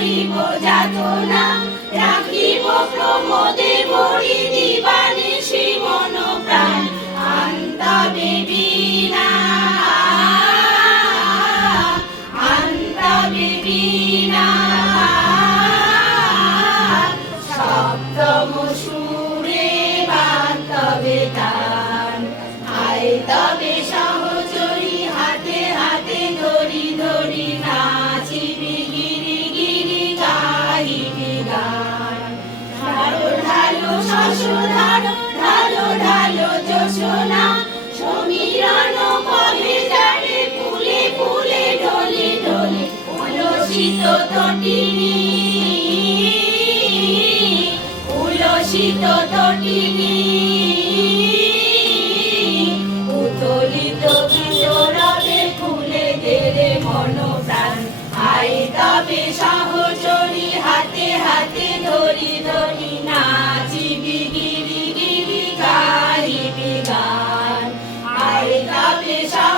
যোজনা রাখিব প্রমোদে ভরি দিবানে সে মন প্রাণ আন্তা বেবিনা আন্তা বেবিনা সুধার ঢালো ঢালো যোশনা সমীরণ কবে যাবে ফুলে ফুলে ঢলে ঢলে উলসিত তটিনী। উলসিত তটিনী। উতলিত কিশোরবে খুলে দেবে মন প্রাণ আয় তবে is our